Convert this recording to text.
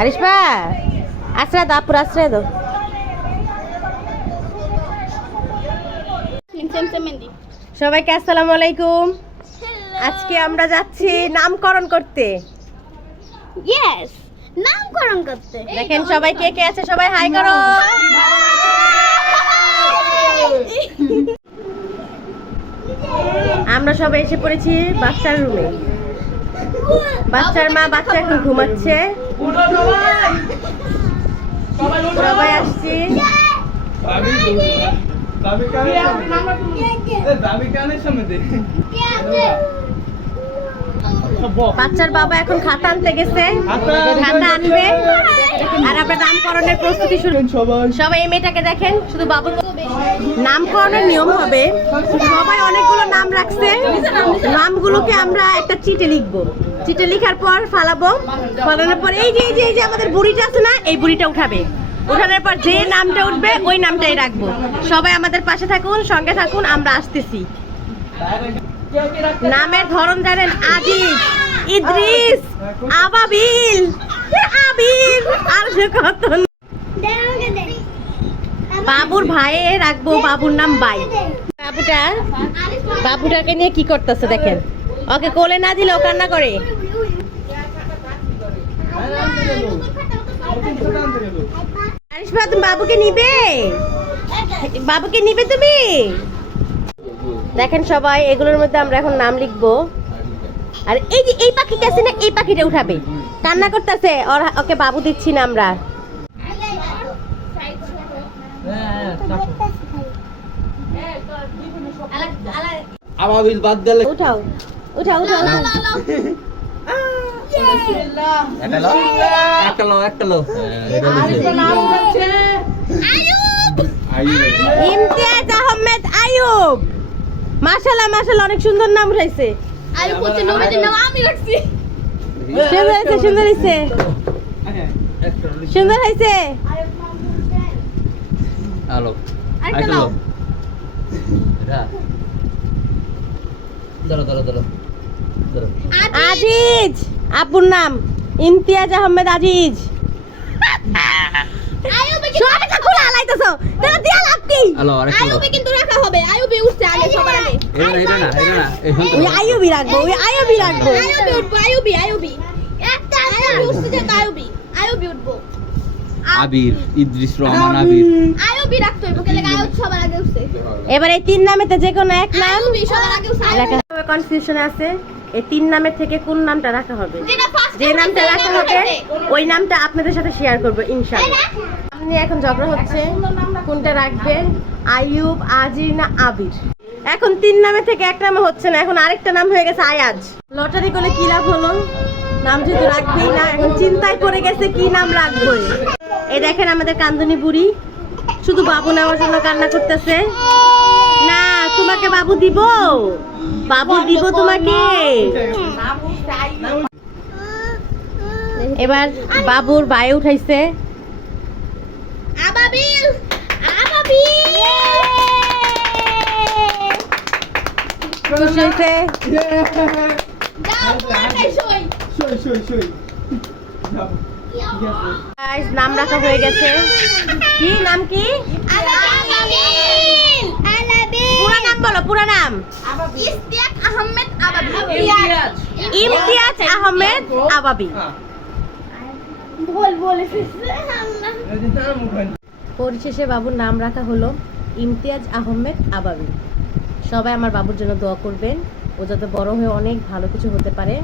আরিশবা আশ্রয় দাও, আপুর আশ্রয় দাও। সবাইকে আসসালামু আলাইকুম। আজকে আমরা যাচ্ছি নামকরণ করতে। ইয়েস, নামকরণ করতে। দেখেন সবাই কে কে আছে, সবাই হাই করো। আমরা সবাই এসে পড়েছি বাচ্চার রুমে। বাচ্চার মা বাচ্চা এখন ঘুমাচ্ছে। সবাই আসছি। বাচ্চার বাবা এখন খাতা আনতে গেছে, খাতা আনবে আর আমরা নামকরণের প্রস্তুতি শুরু। সবাই এই মেয়েটাকে দেখেন, শুধু বাবু। নামকরণের নিয়ম হবে, সবাই অনেকগুলো নাম রাখছে, নামগুলোকে আমরা একটা চিঠে লিখবো। চিঠে লিখার পর ফালাবো, ফালানোর পর এই যে এই যে আমাদের বুড়িটা আছে না, এই বুড়িটা উঠাবে। উঠানোর পর যে নামটা উঠবে ওই নামটাই রাখবো। সবাই আমাদের পাশে থাকুন, সঙ্গে থাকুন, আমরা আসতেছি। নামের ধরন জানেন? আজিজ, ইদ্রিস, আবাবিল, আবির, আর কত। বাবুর ভাইয়ে রাখবো, বাবুর নাম বাই। বাবুটাকে নিয়ে কি করতেছে দেখেন, ওকে কোলে না দিলে ও কান্না করে। আরিশবা, তুমি বাবুকে নিবে? বাবুকে নিবে তুমি? দেখেন সবাই, এগুলোর মধ্যে আমরা এখন নাম লিখবো। আর এই যে এই পাখিটা আছে না, এই পাখিটা উঠাবে। কান্না করতেছে, ওকে বাবু দিচ্ছি না আমরা। আবাবিল বাদ দিলে উঠাও, উঠাও, উঠাও। একটা লো ইমতিয়াজ আহমেদ আইয়ুব। মাশাআল্লাহ, মাশাআল্লাহ, অনেক সুন্দর নাম উঠাইছে। আয়ুব হচ্ছে নবীদের নাম, আমি রাখছি। সুন্দর হয়েছে, সুন্দর হয়েছে, সুন্দর হয়েছে। হ্যালো আরেকটা নাও। আজিজ, আপুর নাম ইমতিয়াজ আহমেদ আজিজ। সবাইটা খোলা লাইতেছো, তোরা দিয়া লাভ কি? আয়ুবে কিন্তু রাখা হবে, আয়ুবে উঠছে আগে, সবার আগে। ওই আইয়ুবই রাখবো, ওই আইয়ুবই রাখবো। আয়ুবে উঠবো, আয়ুবি একটা আয়ুবে উঠছে, যে আয়ুবি উঠবো। আবির, ইদ্রিস রহমান আবির। আয়ুবি রাখতে হইব, কেলে আয়ুব সবার আগে উঠছে। এবার এই তিন নামেতে যে কোনো এক নাম আয়ুবি সবার আগে উঠছে। রাখা হবে। কনফিউশনে আছে, এই তিন নামের থেকে কোন নামটা রাখা হবে। যেটা ফার্স্ট যে নামটা রাখা হবে ওই নামটা আপনাদের সাথে শেয়ার করবো ইনশাআল্লাহ। আপনি এখন ঝগড়া হচ্ছে কোনটা রাখবেন, আইয়ুব, আজির না আবির। এখন তিন নামে থেকে এক নামে হচ্ছে না, এখন আরেকটা নাম হয়ে গেছে আয়াজ। লটারি করলে কি লাভ হলো, নাম যেহেতু রাখবেই না, এখন চিন্তায় পড়ে গেছে কি নাম রাখবো। এই দেখেন আমাদের কান্দুনি বুড়ি শুধু বাবু নেওয়ার জন্য কান্না করতেছে। না, তোমাকে বাবু দিব, বাবু দিব তোমাকে। এবার বাবুর ভাই উঠাইছে আবাবিল। খুশি হয়েছে। যাও, তোমারটাই সই। Guys, নাম রাখা হয়ে গেছে। কি নাম? কি আলাবিল। পুরা নাম বলো, পুরা নাম। ইশতিয়াক আহমেদ আবাবি। ইমতিয়াজ আহমেদ আবাবি। বলে ফেলছে আল্লাহ। পরিশেষে বাবুর নাম রাখা হলো ইমতিয়াজ আহমেদ আবাবি। সবাই আমার বাবুর জন্য দোয়া করবেন, ও যাতে বড় হয়ে অনেক ভালো কিছু হতে পারে।